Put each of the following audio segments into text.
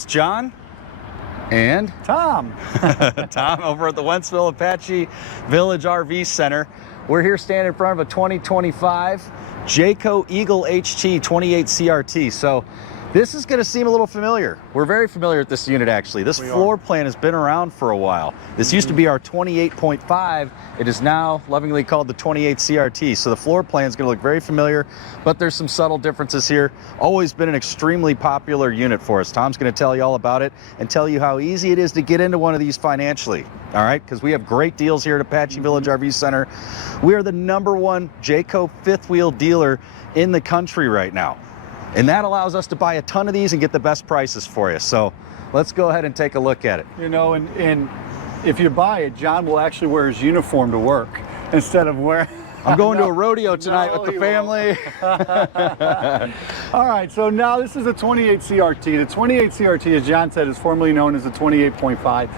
it's John and Tom. Tom over at the Wentzville Apache Village RV Center. We're here standing in front of a 2025 Jayco Eagle HT 28 CRT. So this is going to seem a little familiar. We're very familiar with this unit, actually. This floor plan has been around for a while. This used to be our 28.5. It is now lovingly called the 28 CRT. So the floor plan is going to look very familiar, but there's some subtle differences here. Always been an extremely popular unit for us. Tom's going to tell you all about it and tell you how easy it is to get into one of these financially. All right, because we have great deals here at Apache Village RV Center. We are the #1 Jayco fifth wheel dealer in the country right now. And that allows us to buy a ton of these and get the best prices for you. So let's go ahead and take a look at it. You know, and if you buy it, John will actually wear his uniform to work instead of wearing... I'm going to a rodeo tonight with the family. All right, so now this is a 28 CRT. The 28 CRT, as John said, is formerly known as the 28.5.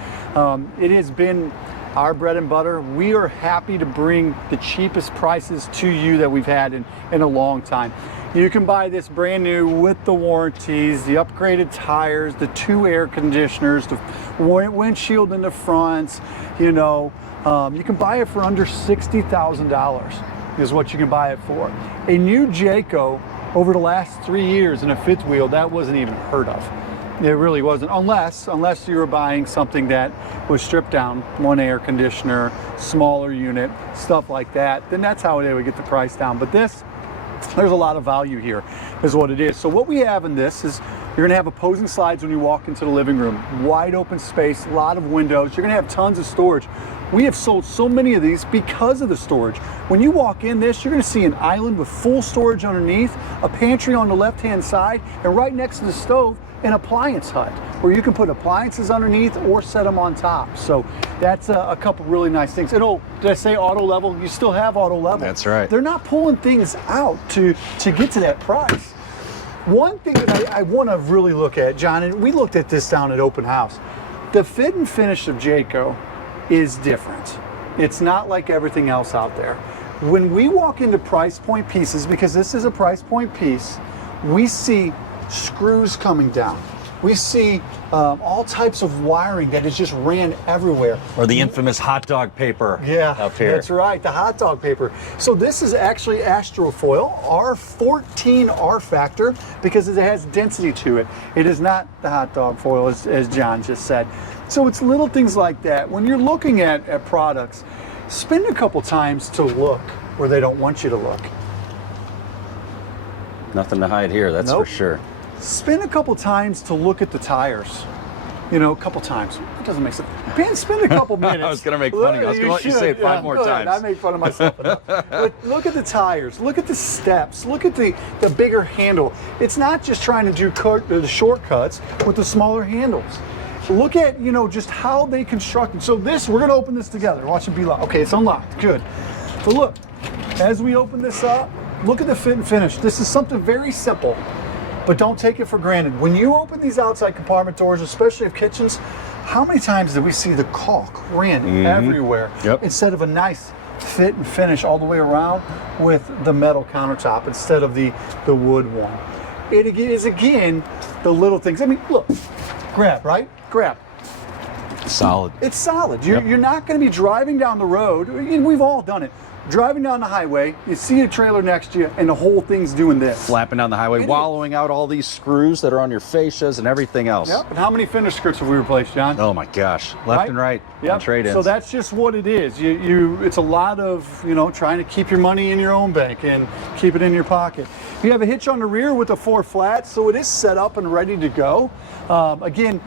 It has been our bread and butter. We are happy to bring the cheapest prices to you that we've had in a long time. You can buy this brand new with the warranties, the upgraded tires, the 2 air conditioners, the windshield in the front. You know, you can buy it for under $60,000 is what you can buy it for. A new Jayco over the last 3 years in a fifth wheel, that wasn't even heard of. It really wasn't, unless you were buying something that was stripped down, 1 air conditioner, smaller unit, stuff like that. Then that's how they would get the price down. But this, there's a lot of value here is what it is. So what we have in this is you're gonna have opposing slides when you walk into the living room, wide open space, a lot of windows. You're gonna have tons of storage. We have sold so many of these because of the storage. When you walk in this, you're gonna see an island with full storage underneath, a pantry on the left-hand side, and right next to the stove, an appliance hut where you can put appliances underneath or set them on top. So that's a couple really nice things. And oh, did I say auto level? You still have auto level. That's right. They're not pulling things out to get to that price. One thing that I want to really look at, John, and we looked at this down at Open House, the fit and finish of Jayco is different. It's not like everything else out there. When we walk into price point pieces, because this is a price point piece, we see screws coming down. We see all types of wiring that is just ran everywhere. Or the infamous hot dog paper up here. That's right, the hot dog paper. So this is actually Astrofoil, R14 R factor, because it has density to it. It is not the hot dog foil, as John just said. So it's little things like that. When you're looking at products, spend a couple times to look where they don't want you to look. Nothing to hide here, that's for sure. Spend a couple times to look at the tires. You know, a couple times. That doesn't make sense. Ben, spend a couple minutes. I was going to make fun of you. I was going to let you say it 5 more times. I made fun of myself enough. But look at the tires. Look at the steps. Look at the bigger handle. It's not just trying to do the shortcuts with the smaller handles. Look at, you know, just how they constructed. So this, we're going to open this together. Watch it be locked. Okay, it's unlocked. Good. But look, as we open this up, look at the fit and finish. This is something very simple, but don't take it for granted. When you open these outside compartment doors, especially of kitchens, how many times did we see the caulk ran everywhere instead of a nice fit and finish all the way around with the metal countertop instead of the wood one? It is, again, the little things. I mean, look, grab, right? Grab. Solid. It's solid. You're not going to be driving down the road. We've all done it. Driving down the highway, you see a trailer next to you, and the whole thing's doing this. Flapping down the highway, wallowing out all these screws that are on your fascias and everything else. Yep. And how many finish skirts have we replaced, John? Oh my gosh, left and right on trade-ins. So that's just what it is. It's a lot of, you know, trying to keep your money in your own bank and keep it in your pocket. You have a hitch on the rear with the 4 flats, so it is set up and ready to go. Again,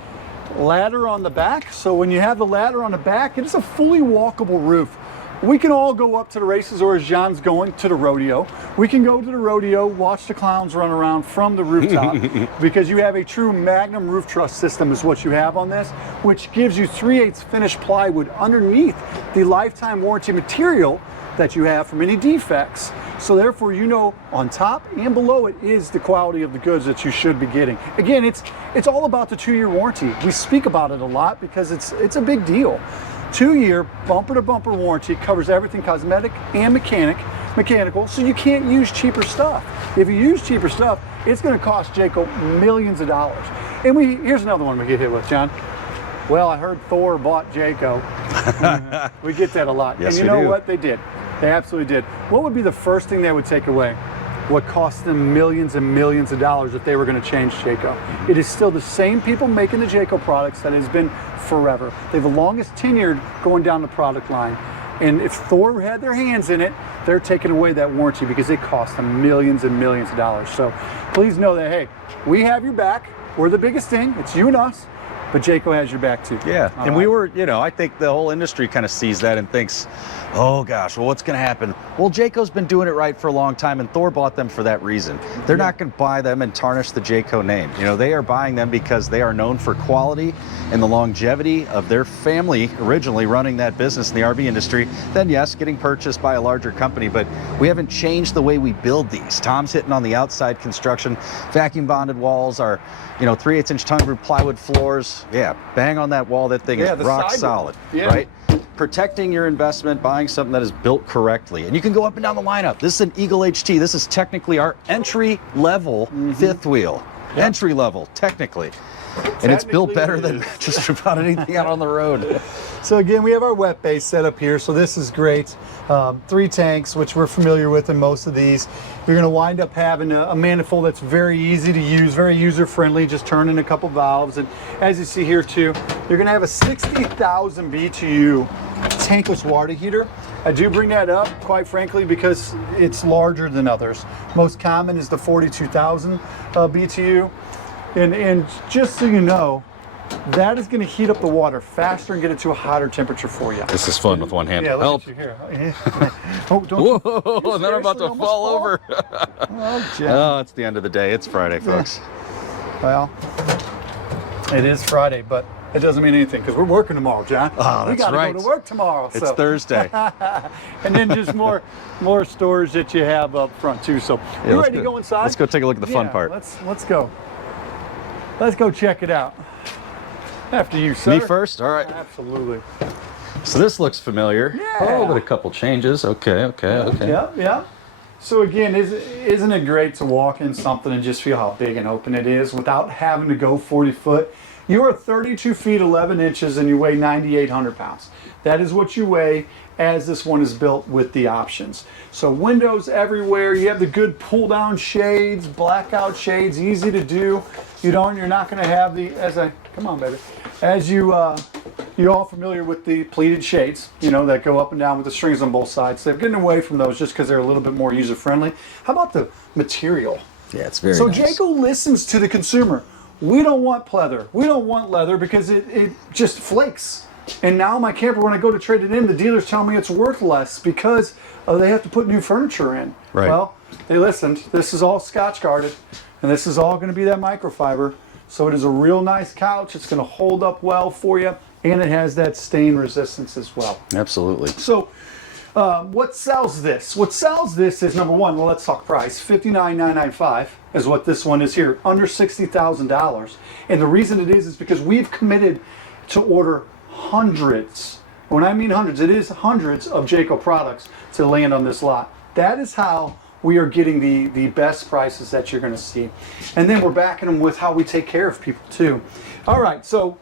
ladder on the back. So when you have the ladder on the back, it is a fully walkable roof. We can all go up to the races, or as John's going to the rodeo. We can go to the rodeo, watch the clowns run around from the rooftop because you have a true Magnum roof truss system is what you have on this, which gives you 3/8 finished plywood underneath the lifetime warranty material that you have from any defects. So therefore, you know, on top and below it is the quality of the goods that you should be getting. Again, it's all about the 2-year warranty. We speak about it a lot because it's a big deal. 2-year bumper-to-bumper warranty covers everything cosmetic and mechanical, so you can't use cheaper stuff. If you use cheaper stuff, it's going to cost Jayco millions of dollars. And here's another one we get hit with, John. Well, I heard Thor bought Jayco. We get that a lot. Yes, and you know what? They did. They absolutely did. What would be the first thing they would take away? What cost them millions and millions of dollars if they were going to change Jayco? It is still the same people making the Jayco products that has been forever. They're the longest tenured going down the product line. And if Thor had their hands in it, they're taking away that warranty because it cost them millions and millions of dollars. So please know that, hey, we have your back. We're the biggest thing. It's you and us. But Jayco has your back too. Yeah, and we were, you know, I think the whole industry kind of sees that and thinks, oh gosh, well, what's going to happen? Well, Jayco's been doing it right for a long time, and Thor bought them for that reason. They're not going to buy them and tarnish the Jayco name. You know, they are buying them because they are known for quality and the longevity of their family originally running that business in the RV industry. Then, yes, getting purchased by a larger company, but we haven't changed the way we build these. Tom's hitting on the outside construction, vacuum bonded walls, our, you know, 3/8-inch tongue group plywood floors. Yeah, bang on that wall. That thing is rock solid, right? Protecting your investment, buying something that is built correctly. And you can go up and down the lineup. This is an Eagle HT. This is technically our entry level fifth wheel. Entry level, technically. And it's built better than just about anything out on the road. So again, we have our wet base set up here, so this is great. 3 tanks, which we're familiar with in most of these. You're gonna wind up having a manifold that's very easy to use, very user-friendly, just turn in a couple valves. And as you see here too, you're gonna have a 60,000 BTU tankless water heater. I do bring that up, quite frankly, because it's larger than others. Most common is the 42,000 BTU. And just so you know, that is going to heat up the water faster and get it to a hotter temperature for you. This is fun with one hand. Yeah, look at you here. Oh, don't Whoa, and then I'm about to fall over. Oh, it's the end of the day. It's Friday, folks. Well, it is Friday, but it doesn't mean anything because we're working tomorrow, John. Oh, we that's gotta right. go to work tomorrow. It's Thursday. And then just more storage that you have up front too. So you ready to go inside? Let's go take a look at the fun part. Let's go. Let's go check it out. After you, sir. Me first? All right. Absolutely. So this looks familiar. Yeah. Oh, but a couple changes. Okay. Yeah. So again, isn't it great to walk in something and just feel how big and open it is without having to go 40 foot? You are 32 feet 11 inches and you weigh 9,800 pounds. That is what you weigh as this one is built with the options. So windows everywhere. You have the good pull down shades, blackout shades, easy to do. You're not going to have come on, baby. As you're all familiar with the pleated shades, you know, that go up and down with the strings on both sides. They're getting away from those just because they're a little bit more user friendly. How about the material? Yeah, it's very So nice. Jayco listens to the consumer. We don't want pleather. We don't want leather because it just flakes. And now my camper, when I go to trade it in, the dealers tell me it's worth less because they have to put new furniture in. Right. Well, they listened. This is all Scotch guarded, and this is all going to be that microfiber. So it is a real nice couch. It's going to hold up well for you, and it has that stain resistance as well. Absolutely. So what sells this? What sells this is, number one, well, let's talk price. $59,995 is what this one is here, under $60,000. And the reason it is because we've committed to order hundreds. When I mean hundreds, it is hundreds of Jayco products to land on this lot. That is how we are getting the best prices that you're going to see. And then we're backing them with how we take care of people too. All right, so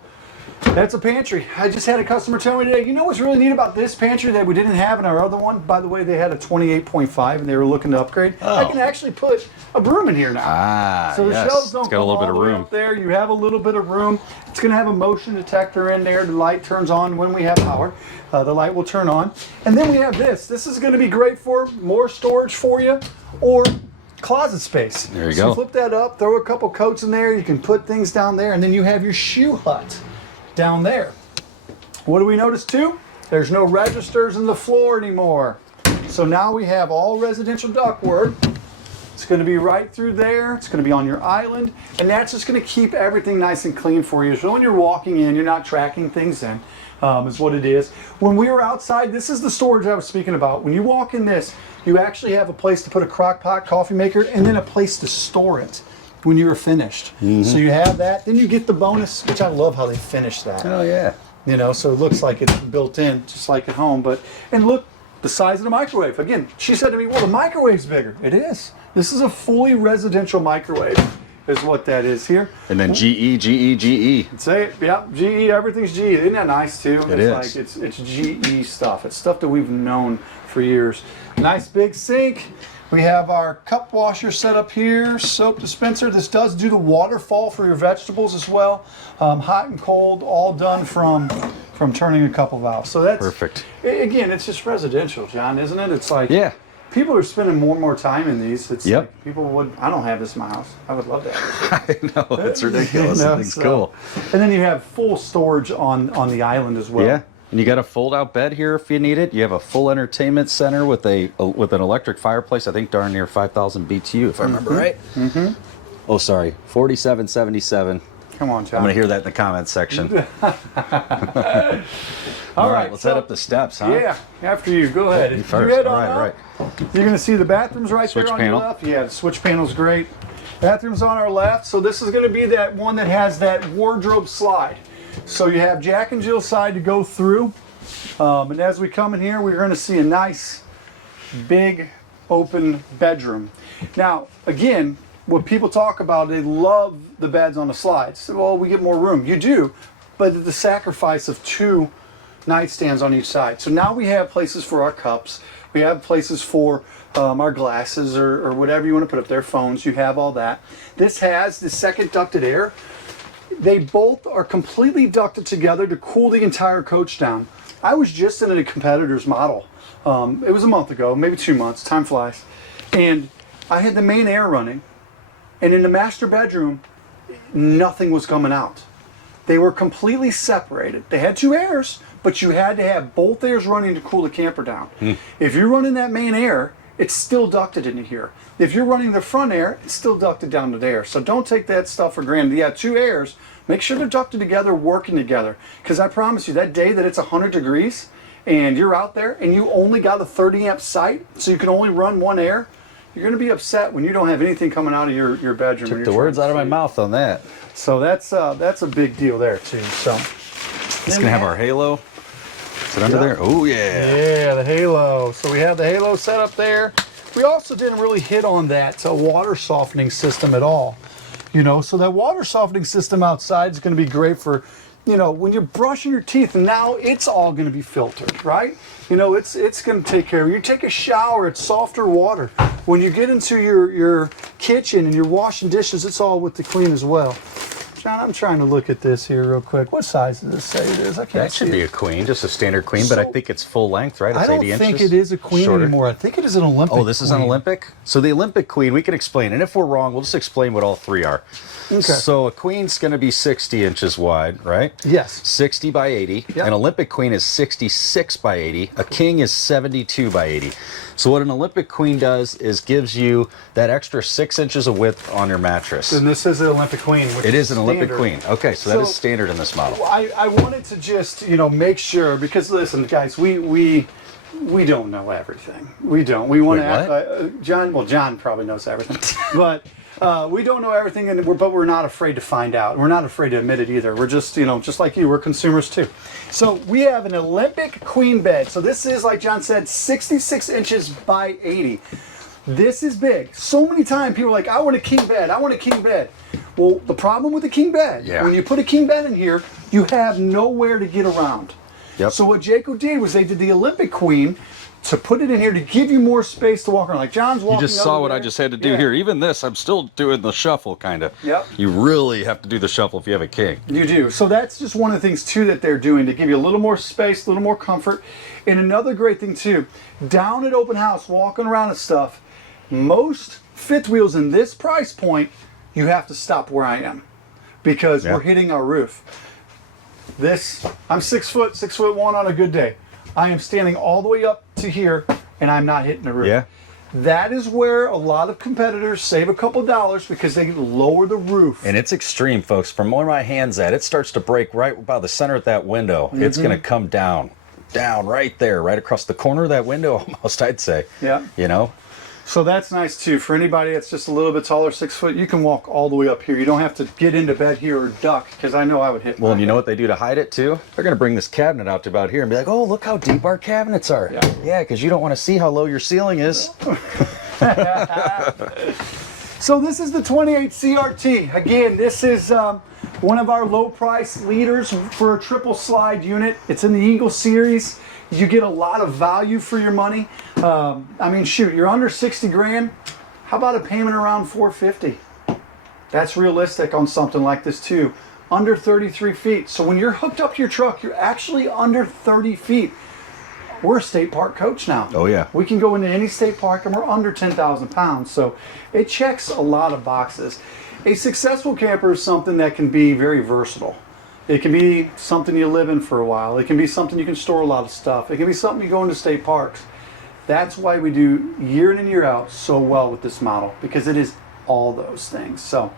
that's a pantry. I just had a customer tell me today, you know what's really neat about this pantry that we didn't have in our other one? By the way, they had a 28.5 and they were looking to upgrade. Oh. I can actually put a broom in here now. So the shelves don't got a little come bit of all the way room up there. You have a little bit of room. It's going to have a motion detector in there. The light turns on when we have power. The light will turn on. And then we have this. This is going to be great for more storage for you or closet space. There you so go. Flip that up, throw a couple coats in there. You can put things down there, and then you have your shoe hut down there. What do we notice too? There's no registers in the floor anymore. So now we have all residential ductwork. It's going to be right through there. It's going to be on your island, and that's just going to keep everything nice and clean for you. So when you're walking in, you're not tracking things in, is what it is. When we were outside, this is the storage I was speaking about. When you walk in this, you actually have a place to put a crock pot, coffee maker, and then a place to store it when you are finished. So you have that. Then you get the bonus, which I love how they finish that. Oh, yeah. You know, so it looks like it's built in, just like at home. And look, the size of the microwave. Again, she said to me, well, the microwave's bigger. It is. This is a fully residential microwave. is what that is here. And then GE, GE, GE. Say it, yeah, GE, everything's GE. Isn't that nice too? It is. Like it's GE stuff. It's stuff that we've known for years. Nice big sink. We have our cup washer set up here, soap dispenser. This does do the waterfall for your vegetables as well. Hot and cold, all done from turning a couple valves. So that's perfect. Again, it's just residential, John, isn't it? It's like, yeah. People are spending more and more time in these. It's yep. Like people would. I don't have this in my house. I would love that. I know, it's ridiculous. You know, It's cool. And then you have full storage on the island as well. Yeah. And you got a fold-out bed here if you need it. You have a full entertainment center with an electric fireplace. I think darn near 5,000 BTU, if I remember right. Mm-hmm. Oh, sorry, 4777. Come on, John. I'm gonna hear that in the comments section. All right, let's head up the steps, huh? Yeah, after you. Go ahead. You first. All right. You're gonna see the bathrooms right Switch there on panel. your left. Yeah, the switch panel's great. Bathrooms on our left. So this is gonna be that one that has that wardrobe slide. So you have Jack and Jill's side to go through. And as we come in here, we're going to see a nice, big, open bedroom. Now, again, what people talk about, they love the beds on the slides. Well, we get more room. You do, but at the sacrifice of 2 nightstands on each side. So now we have places for our cups. We have places for our glasses or whatever you want to put up there, phones. You have all that. This has the second ducted air. They both are completely ducted together to cool the entire coach down. I was just in a competitor's model. It was a month ago, maybe 2 months, time flies. And I had the main air running. And in the master bedroom, nothing was coming out. They were completely separated. They had 2 airs, but you had to have both airs running to cool the camper down. If you're running that main air, it's still ducted into here. If you're running the front air, it's still ducted down to there. So don't take that stuff for granted. Yeah, 2 airs, make sure they're ducted together, working together. Because I promise you, that day that it's 100 degrees and you're out there and you only got a 30 amp site, so you can only run 1 air, you're going to be upset when you don't have anything coming out of your bedroom. Took the words out of my mouth on that. So that's a big deal there too. So it's going to have our halo. Is it under there? Oh, yeah. Yeah, the halo. So we have the halo set up there. We also didn't really hit on that water softening system at all. You know, so that water softening system outside is going to be great for, you know, when you're brushing your teeth, now it's all going to be filtered, right? You know, it's going to take care of you. You take a shower, it's softer water. When you get into your kitchen and you're washing dishes, it's all with the clean as well. John, I'm trying to look at this here real quick. What size does this say it is? I can't see. That should be a queen, just a standard queen, but I think it's full length, right? It's 80 inches. I don't think it is a queen anymore. I think it is an Olympic. Oh, this is an Olympic? So the Olympic queen, we can explain. And if we're wrong, we'll just explain what all 3 are. Okay. So a queen's going to be 60 inches wide, right? Yes. 60 by 80. Yep. An Olympic queen is 66 by 80. A king is 72 by 80. So what an Olympic queen does is gives you that extra 6 inches of width on your mattress. And this is an Olympic queen. It is an Olympic queen. Okay, so that is standard in this model. I wanted to just, you know, make sure, because listen, guys, we don't know everything. We don't. We want to act John probably knows everything. But we don't know everything, but we're not afraid to find out. We're not afraid to admit it either. We're just, you know, just like you, we're consumers too. So we have an Olympic queen bed. So this is, like John said, 66 inches by 80. This is big. So many times people are like, I want a king bed. I want a king bed. Well, the problem with the king bed, when you put a king bed in here, you have nowhere to get around. Yep. So what Jayco did was they did the Olympic queen to put it in here to give you more space to walk around. Like John's walking. You just saw what I just had to do here. Even this, I'm still doing the shuffle, kind of. Yep. You really have to do the shuffle if you have a king. You do. So that's just one of the things, too, that they're doing to give you a little more space, a little more comfort. And another great thing, too, down at Open House, walking around and stuff, most fifth wheels in this price point, you have to stop where I am because we're hitting our roof. This, I'm 6'1" on a good day. I am standing all the way up to here and I'm not hitting the roof. Yeah. That is where a lot of competitors save a couple dollars because they lower the roof. And it's extreme, folks. From where my hand's at, it starts to break right about the center of that window. Mm-hmm. It's going to come down right there, right across the corner of that window almost, I'd say. Yeah. You know? So that's nice too. For anybody that's just a little bit taller, 6 foot, you can walk all the way up here. You don't have to get into bed here or duck, because I know I would hit. Well, and you know what they do to hide it too? They're going to bring this cabinet out to about here and be like, oh, look how deep our cabinets are. Yeah, because you don't want to see how low your ceiling is. So this is the 28 CRT. Again, this is one of our low price leaders for a triple slide unit. It's in the Eagle series. You get a lot of value for your money. I mean, shoot, you're under 60 grand. How about a payment around 450? That's realistic on something like this too. Under 33 feet. So when you're hooked up to your truck, you're actually under 30 feet. We're a state park coach now. Oh yeah. We can go into any state park and we're under 10,000 pounds. So it checks a lot of boxes. A successful camper is something that can be very versatile. It can be something you live in for a while. It can be something you can store a lot of stuff. It can be something you go into state parks. That's why we do year in and year out so well with this model, because it is all those things. So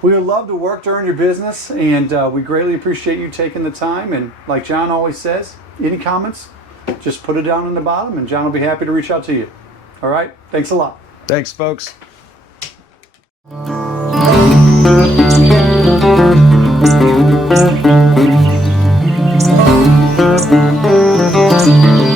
we would love to work to earn your business, and we greatly appreciate you taking the time. And like John always says, any comments, just put it down in the bottom and John will be happy to reach out to you. All right, thanks a lot. Thanks, folks. Thank you.